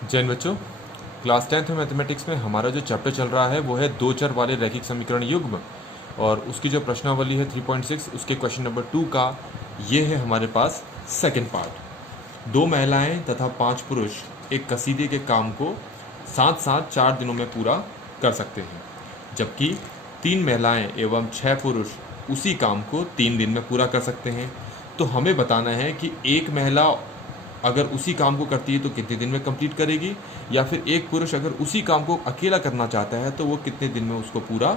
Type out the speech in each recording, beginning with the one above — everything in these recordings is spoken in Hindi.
जैन बच्चों, क्लास 10th में मैथमेटिक्स में हमारा जो चैप्टर चल रहा है वो है दो चर वाले रैखिक समीकरण युग्म, और उसकी जो प्रश्नावली है 3.6 उसके क्वेश्चन नंबर 2 का ये है हमारे पास सेकंड पार्ट। दो महिलाएं तथा 5 पुरुष एक कसीदे के काम को साथ साथ 4 दिनों में पूरा कर सकते हैं, जबकि 3 महिलाएं एवं 6 पुरुष उसी काम को 3 दिन में पूरा कर सकते हैं। तो हमें बताना है कि एक महिला अगर उसी काम को करती है तो कितने दिन में कंप्लीट करेगी, या फिर एक पुरुष अगर उसी काम को अकेला करना चाहता है तो वो कितने दिन में उसको पूरा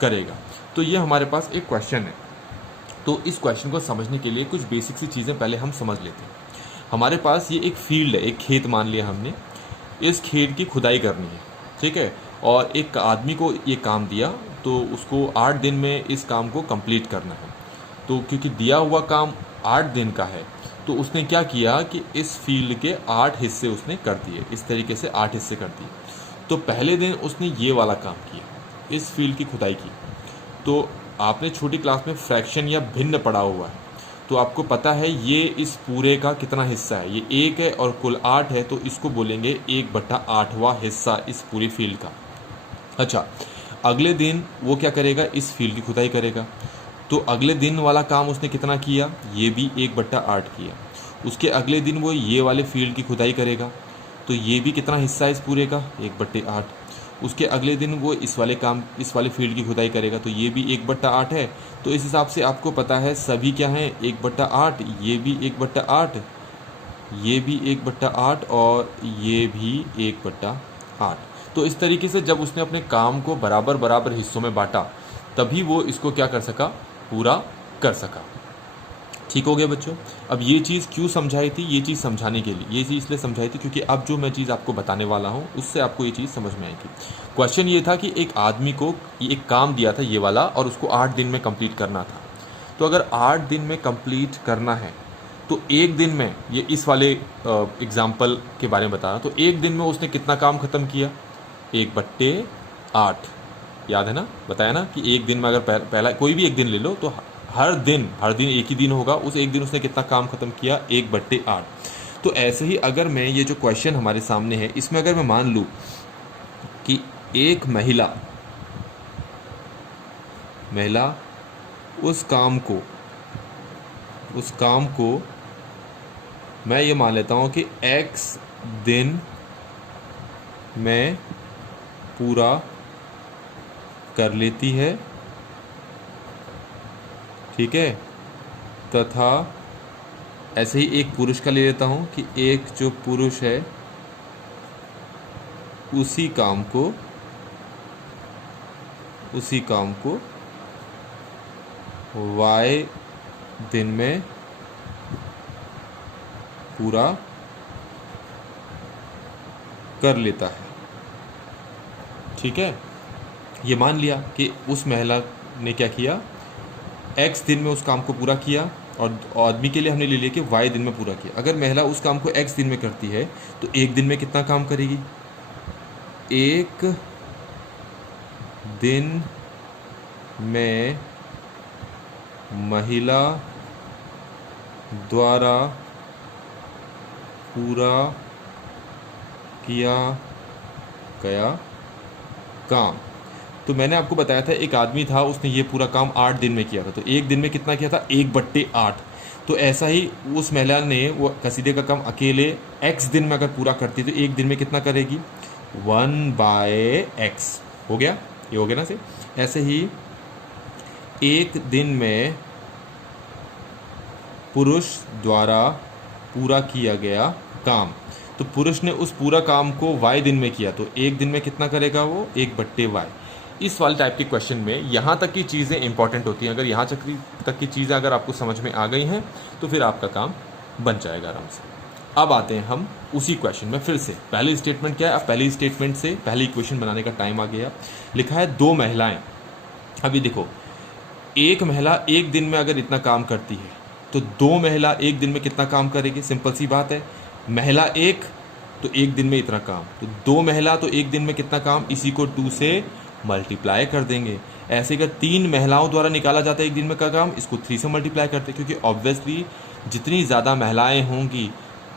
करेगा। तो ये हमारे पास एक क्वेश्चन है। तो इस क्वेश्चन को समझने के लिए कुछ बेसिक सी चीज़ें पहले हम समझ लेते हैं। हमारे पास ये एक फील्ड है, एक खेत मान लिया हमने, इस खेत की खुदाई करनी है, ठीक है, और एक आदमी को ये काम दिया तो उसको 8 दिन में इस काम को कंप्लीट करना है। तो क्योंकि दिया हुआ काम 8 दिन का है तो उसने क्या किया कि इस फील्ड के 8 हिस्से उसने कर दिए, इस तरीके से 8 हिस्से कर दिए। तो पहले दिन उसने ये वाला काम किया, इस फील्ड की खुदाई की। तो आपने छोटी क्लास में फ्रैक्शन या भिन्न पढ़ा हुआ है, तो आपको पता है ये इस पूरे का कितना हिस्सा है, ये 1 है और कुल 8 है, तो इसको बोलेंगे 1/8वां हिस्सा इस पूरी फील्ड का। अच्छा, अगले दिन वो क्या करेगा, इस फील्ड की खुदाई करेगा। तो अगले दिन वाला काम उसने कितना किया, ये भी 1/8 किया। उसके अगले दिन वो ये वाले फील्ड की खुदाई करेगा, तो ये भी कितना हिस्सा है इस पूरे का, 1/8। उसके अगले दिन वो इस वाले फील्ड की खुदाई करेगा, तो ये भी 1/8 है। तो इस हिसाब से आपको पता है सभी क्या हैं, 1/8, ये भी 1/8, ये भी 1/8 और ये भी 1/8। तो इस तरीके से जब उसने अपने काम को बराबर बराबर हिस्सों में बांटा तभी वो इसको क्या कर सका, पूरा कर सका। ठीक हो गया बच्चों। अब ये चीज़ क्यों समझाई थी, ये चीज़ समझाने के लिए, ये चीज़ इसलिए समझाई थी क्योंकि अब जो मैं चीज़ आपको बताने वाला हूँ उससे आपको ये चीज़ समझ में आएगी। क्वेश्चन ये था कि एक आदमी को एक काम दिया था ये वाला और उसको 8 दिन में कंप्लीट करना था। तो अगर 8 दिन में कंप्लीट करना है तो एक दिन में, ये इस वाले एग्जाम्पल के बारे में बताया, तो एक दिन में उसने कितना काम ख़त्म किया, 1/8। याद है ना, बताया ना कि एक दिन में अगर पहला कोई भी एक दिन ले लो तो हर दिन एक ही दिन होगा, उस एक दिन उसने कितना काम खत्म किया, 1/8। तो ऐसे ही अगर मैं ये जो क्वेश्चन हमारे सामने है इसमें अगर मैं मान लूँ कि एक महिला उस काम को मैं ये मान लेता हूँ कि x दिन में पूरा कर लेती है, ठीक है, तथा ऐसे ही एक पुरुष का ले लेता हूँ कि एक जो पुरुष है उसी काम को y दिन में पूरा कर लेता है, ठीक है। ये मान लिया कि उस महिला ने क्या किया, x दिन में उस काम को पूरा किया, और आदमी के लिए हमने ले लिया कि y दिन में पूरा किया। अगर महिला उस काम को x दिन में करती है तो एक दिन में कितना काम करेगी, एक दिन में महिला द्वारा पूरा किया गया काम। तो मैंने आपको बताया था एक आदमी था, उसने ये पूरा काम 8 दिन में किया था, तो एक दिन में कितना किया था, 1/8। तो ऐसा ही उस महिला ने वो कसीदे का काम अकेले x दिन में अगर पूरा करती तो एक दिन में कितना करेगी, 1/x। हो गया, ये हो गया ना से। ऐसे ही एक दिन में पुरुष द्वारा पूरा किया गया काम, तो पुरुष ने उस पूरा काम को y दिन में किया, तो एक दिन में कितना करेगा वो, 1/y। इस वाले टाइप के क्वेश्चन में यहाँ तक की चीज़ें इंपॉर्टेंट होती हैं। अगर यहाँ तक की चीज़ें अगर आपको समझ में आ गई हैं तो फिर आपका काम बन जाएगा आराम से। अब आते हैं हम उसी क्वेश्चन में फिर से। पहली स्टेटमेंट क्या है, अब पहली स्टेटमेंट से पहली इक्वेशन बनाने का टाइम आ गया। लिखा है दो महिलाएं। अभी देखो, एक महिला एक दिन में अगर इतना काम करती है तो दो महिला एक दिन में कितना काम करेगी, सिंपल सी बात है। महिला एक तो एक दिन में इतना काम, तो दो महिला तो एक दिन में कितना काम, इसी को 2 से मल्टीप्लाई कर देंगे। ऐसे अगर 3 महिलाओं द्वारा निकाला जाता है एक दिन में का काम, इसको 3 से मल्टीप्लाई करते हैं, क्योंकि ऑब्वियसली जितनी ज़्यादा महिलाएं होंगी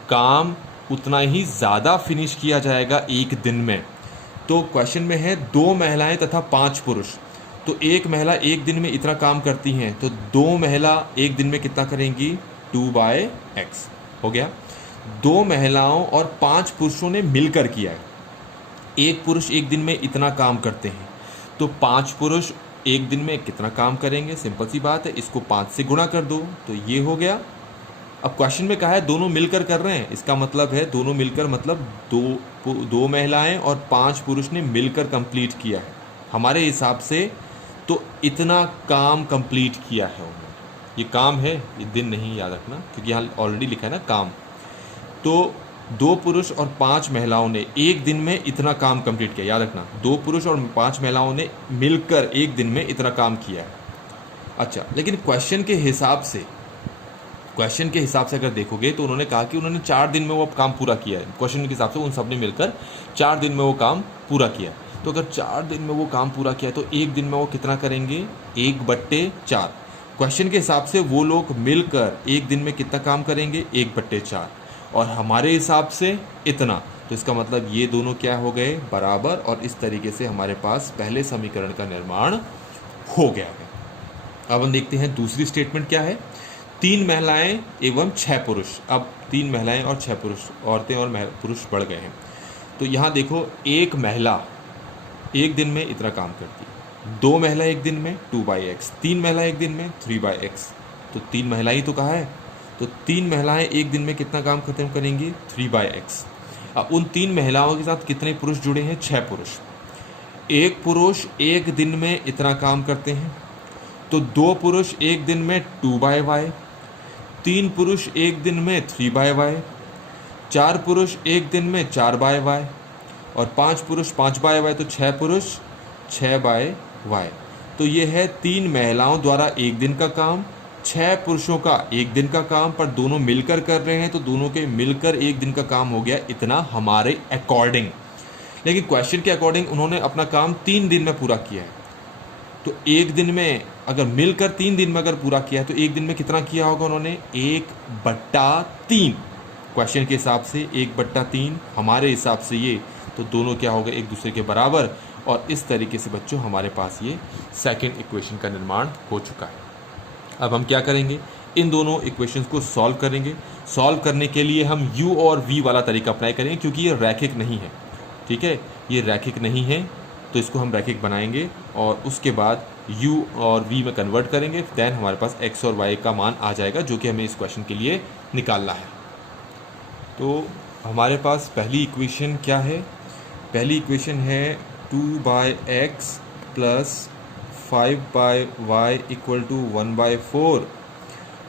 काम उतना ही ज़्यादा फिनिश किया जाएगा एक दिन में। तो क्वेश्चन में है 2 महिलाएं तथा 5 पुरुष। तो एक महिला एक दिन में इतना काम करती हैं, तो 2 महिला एक दिन में कितना करेंगी, 2/x हो गया। 2 महिलाओं और 5 पुरुषों ने मिलकर किया है। एक पुरुष एक दिन में इतना काम करते हैं, तो 5 पुरुष एक दिन में कितना काम करेंगे, सिंपल सी बात है, इसको 5 से गुणा कर दो तो ये हो गया। अब क्वेश्चन में कहा है दोनों मिलकर कर रहे हैं, इसका मतलब है दोनों मिलकर मतलब दो महिलाएं और 5 पुरुष ने मिलकर कंप्लीट किया है हमारे हिसाब से। तो इतना काम कंप्लीट किया है उन्होंने। ये काम है, ये दिन नहीं, याद रखना, क्योंकि यहाँ ऑलरेडी लिखा है ना काम। तो 2 पुरुष और 5 महिलाओं ने एक दिन में इतना काम कंप्लीट किया, याद रखना, 2 पुरुष और 5 महिलाओं ने मिलकर एक दिन में इतना काम किया है। अच्छा, लेकिन क्वेश्चन के हिसाब से अगर देखोगे तो उन्होंने कहा कि उन्होंने 4 दिन में वो काम पूरा किया है। क्वेश्चन के हिसाब से उन सब ने मिलकर 4 दिन में वो काम पूरा किया। तो अगर 4 दिन में वो काम पूरा किया तो एक दिन में वो कितना करेंगे, 1/4। क्वेश्चन के हिसाब से वो लोग मिलकर एक दिन में कितना काम करेंगे, 1/4, और हमारे हिसाब से इतना। तो इसका मतलब ये दोनों क्या हो गए, बराबर, और इस तरीके से हमारे पास पहले समीकरण का निर्माण हो गया है। अब हम देखते हैं दूसरी स्टेटमेंट क्या है। 3 महिलाएं एवं 6 पुरुष। अब 3 महिलाएं और 6 पुरुष, औरतें और पुरुष बढ़ गए हैं। तो यहाँ देखो, एक महिला एक दिन में इतना काम करती है, 2 महिला एक दिन में 2/x, 3 महिला एक दिन में 3/x। तो 3 महिला ही तो कहा है, तो 3 महिलाएं एक दिन में कितना काम खत्म करेंगी, 3/x। अब उन 3 महिलाओं के साथ कितने पुरुष जुड़े हैं, 6 पुरुष। एक पुरुष एक दिन में इतना काम करते हैं, तो 2 पुरुष एक दिन में 2/y, 3 पुरुष एक दिन में 3/y, 4 पुरुष एक दिन में 4/y, और 5 पुरुष 5/y, तो 6 पुरुष 6/y। तो ये है 3 महिलाओं द्वारा एक दिन का काम, 6 पुरुषों का एक दिन का काम, पर दोनों मिलकर कर रहे हैं, तो दोनों के मिलकर एक दिन का काम हो गया इतना हमारे अकॉर्डिंग। लेकिन क्वेश्चन के अकॉर्डिंग उन्होंने अपना काम 3 दिन में पूरा किया है। तो एक दिन में अगर मिलकर 3 दिन में अगर पूरा किया है, तो एक दिन में कितना किया होगा उन्होंने, 1/3। क्वेश्चन के हिसाब से 1/3, हमारे हिसाब से ये, तो दोनों क्या हो गए, एक दूसरे के बराबर। और इस तरीके से बच्चों हमारे पास ये सेकंड इक्वेशन का निर्माण हो चुका है। अब हम क्या करेंगे, इन दोनों इक्वेशंस को सॉल्व करेंगे। सॉल्व करने के लिए हम u और v वाला तरीका अप्लाई करेंगे, क्योंकि ये रैखिक नहीं है, ठीक है, ये रैखिक नहीं है, तो इसको हम रैखिक बनाएंगे और उसके बाद u और v में कन्वर्ट करेंगे। देन हमारे पास x और y का मान आ जाएगा, जो कि हमें इस क्वेश्चन के लिए निकालना है। तो हमारे पास पहली इक्वेशन क्या है, पहली इक्वेशन है 2/x plus 5/y equal to 1/4,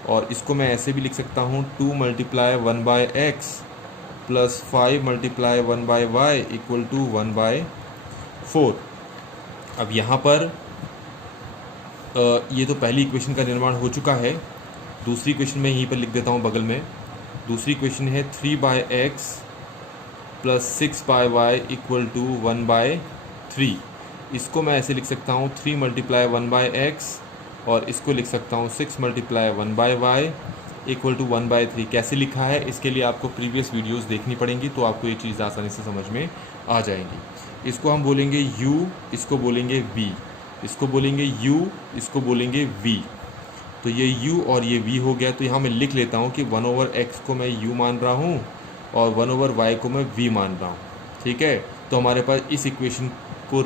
और इसको मैं ऐसे भी लिख सकता हूँ 2 × 1/x plus 5 × 1/y equal to 1/4। अब यहाँ पर ये तो पहली इक्वेशन का निर्माण हो चुका है। दूसरी इक्वेशन मैं यहीं पर लिख देता हूँ बगल में। दूसरी इक्वेशन है 3/x plus 6/y equal to 1/3। इसको मैं ऐसे लिख सकता हूँ 3 × 1/x, और इसको लिख सकता हूँ 6 × 1/y इक्वल टू 1/3। कैसे लिखा है, इसके लिए आपको प्रीवियस वीडियोस देखनी पड़ेंगी, तो आपको ये चीज़ आसानी से समझ में आ जाएंगी। इसको हम बोलेंगे u, इसको बोलेंगे v, इसको बोलेंगे u, इसको बोलेंगे v। तो ये u और ये v हो गया। तो यहाँ मैं लिख लेता हूँ कि 1/x को मैं u मान रहा हूँ और 1/y को मैं v मान रहा हूँ, ठीक है। तो हमारे पास इस इक्वेशन को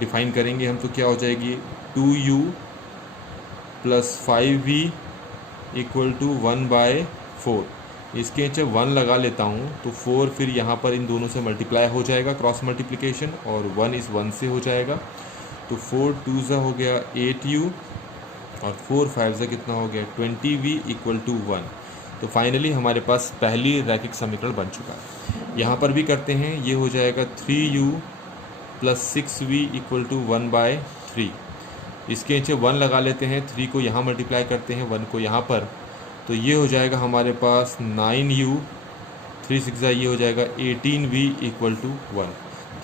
डिफाइन करेंगे हम, तो क्या हो जाएगी 2u plus 5v equal to 1/4। इसके नीचे 1 लगा लेता हूँ, तो 4 फिर यहाँ पर इन दोनों से मल्टीप्लाई हो जाएगा, क्रॉस मल्टीप्लिकेशन, और 1 इस 1 से हो जाएगा। तो 4 2 हो गया 8u, और 4 5 कितना हो गया 20v इक्वल टू 1। तो फाइनली हमारे पास पहली रैखिक समीकरण बन चुका है। यहाँ पर भी करते हैं, ये हो जाएगा 3u plus 6v equal to 1/3। इसके नीचे 1 लगा लेते हैं, 3 को यहाँ मल्टीप्लाई करते हैं, 1 को यहाँ पर, तो ये हो जाएगा हमारे पास 9u, 3 6 ये हो जाएगा 18v इक्वल टू 1।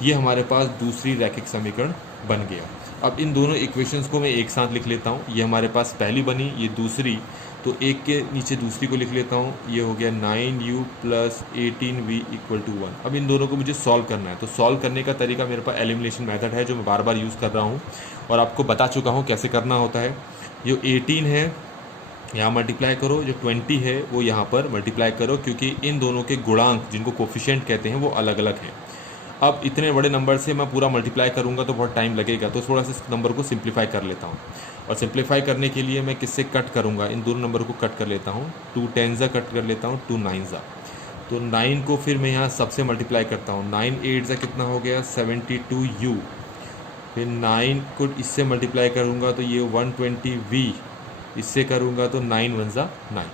ये हमारे पास दूसरी रैखिक समीकरण बन गया। अब इन दोनों इक्वेशंस को मैं एक साथ लिख लेता हूँ। ये हमारे पास पहली बनी, ये दूसरी, तो एक के नीचे दूसरी को लिख लेता हूँ। ये हो गया 9u plus 18v equal to 1। अब इन दोनों को मुझे सॉल्व करना है। तो सॉल्व करने का तरीका मेरे पास एलिमिनेशन मेथड है जो मैं बार बार यूज़ कर रहा हूँ और आपको बता चुका हूँ कैसे करना होता है। जो 18 है यहाँ मल्टीप्लाई करो, जो 20 है वो यहाँ पर मल्टीप्लाई करो, क्योंकि इन दोनों के गुणांक जिनको कोफिशिएंट कहते हैं वो अलग अलग हैं। अब इतने बड़े नंबर से मैं पूरा मल्टीप्लाई करूँगा तो बहुत टाइम लगेगा, तो थोड़ा सा इस नंबर को सिंप्लीफाई कर लेता हूँ। और सिंप्लीफाई करने के लिए मैं किससे कट करूँगा, इन दोनों नंबर को कट कर लेता हूँ। 2 10 कट कर लेता हूँ, 2 9 तो 9 को फिर मैं यहाँ सबसे मल्टीप्लाई करता हूँ। 9 8 कितना हो गया 72u। फिर 9 को इससे मल्टीप्लाई करूँगा तो ये 120v, इससे करूँगा तो 9 1 9।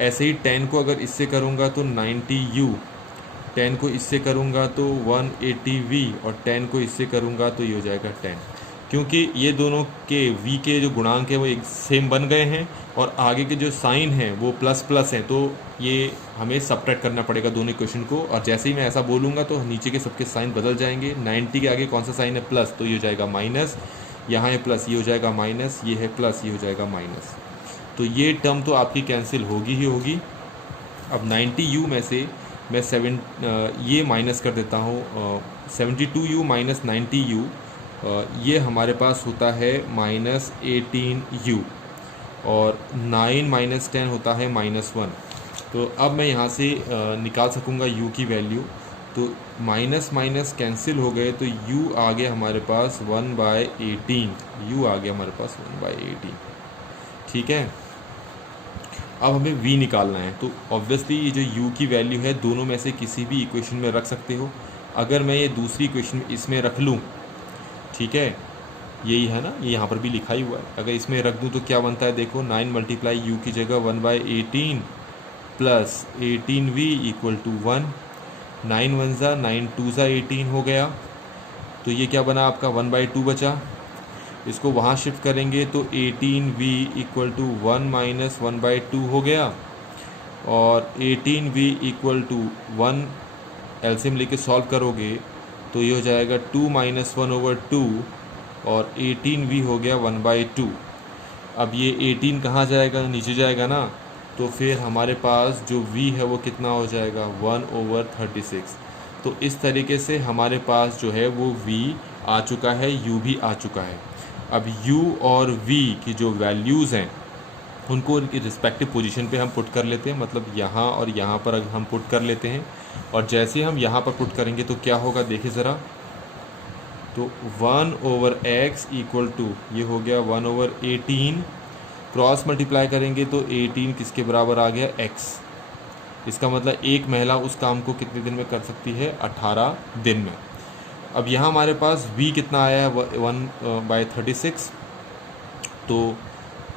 ऐसे ही 10 को अगर इससे करूँगा तो 90u, 10 को इससे करूँगा तो 180v और 10 को इससे करूँगा तो ये हो जाएगा 10। क्योंकि ये दोनों के v के जो गुणांक है वो एक सेम बन गए हैं और आगे के जो साइन है वो प्लस प्लस हैं, तो ये हमें सब्ट्रैक्ट करना पड़ेगा दोनों इक्वेशन को। और जैसे ही मैं ऐसा बोलूँगा तो नीचे के सबके साइन बदल जाएंगे। 90 के आगे कौन सा साइन है प्लस, तो ये हो जाएगा माइनस, यहाँ है प्लस, ये हो जाएगा माइनस, ये है प्लस, ये हो जाएगा माइनस। तो ये टर्म तो आपकी कैंसिल होगी ही होगी। अब 90u में से मैं ये माइनस कर देता हूँ, 72u माइनस 90u, ये हमारे पास होता है माइनस 18u और 9 माइनस 10 होता है -1। तो अब मैं यहाँ से निकाल सकूँगा u की वैल्यू। तो माइनस माइनस कैंसिल हो गए तो u आ गया हमारे पास 1/18, u आ गया हमारे पास 1/18। ठीक है, अब हमें v निकालना है। तो ऑब्वियसली ये जो u की वैल्यू है दोनों में से किसी भी इक्वेशन में रख सकते हो। अगर मैं ये दूसरी इक्वेशन इसमें रख लूँ, ठीक है, यही है ना, ये यहाँ पर भी लिखा ही हुआ है, अगर इसमें रख दूँ तो क्या बनता है देखो, 9 मल्टीप्लाई u की जगह 1/18 प्लस 18v इक्वल टू 1। 9 1 9 2 18 हो गया, तो ये क्या बना आपका 1/2 बचा। इसको वहाँ शिफ्ट करेंगे तो 18v इक्वल टू 1 माइनस 1/2 हो गया और 18v इक्वल टू 1 एलसीएम लेके सॉल्व करोगे तो ये हो जाएगा 2 माइनस 1/2 और 18v हो गया 1/2। अब ये 18 कहाँ जाएगा, नीचे जाएगा ना, तो फिर हमारे पास जो v है वो कितना हो जाएगा 1/36। तो इस तरीके से हमारे पास जो है वो v आ चुका है, u भी आ चुका है। अब u और v की जो वैल्यूज़ हैं उनको उनकी रिस्पेक्टिव पोजीशन पे हम पुट कर लेते हैं, मतलब यहाँ और यहाँ पर अगर हम पुट कर लेते हैं और जैसे हम यहाँ पर पुट करेंगे तो क्या होगा देखिए ज़रा। तो 1/x इक्वल टू ये हो गया 1/18, क्रॉस मल्टीप्लाई करेंगे तो 18 किसके बराबर आ गया x। इसका मतलब एक महिला उस काम को कितने दिन में कर सकती है, 18 दिन में। अब यहाँ हमारे पास v कितना आया है 1/36, तो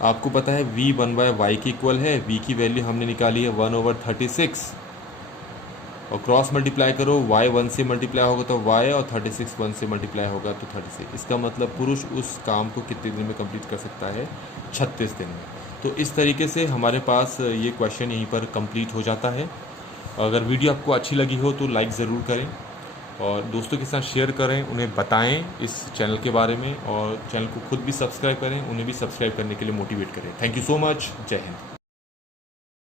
आपको पता है v 1/y के इक्वल है। v की वैल्यू हमने निकाली है 1/36 और क्रॉस मल्टीप्लाई करो, y 1 से मल्टीप्लाई होगा तो y और 36 1 से मल्टीप्लाई होगा तो 36। इसका मतलब पुरुष उस काम को कितने दिन में कंप्लीट कर सकता है, 36 दिन में। तो इस तरीके से हमारे पास ये क्वेश्चन यहीं पर कंप्लीट हो जाता है। अगर वीडियो आपको अच्छी लगी हो तो लाइक ज़रूर करें और दोस्तों के साथ शेयर करें, उन्हें बताएं इस चैनल के बारे में और चैनल को खुद भी सब्सक्राइब करें, उन्हें भी सब्सक्राइब करने के लिए मोटिवेट करें। थैंक यू सो मच, जय हिंद।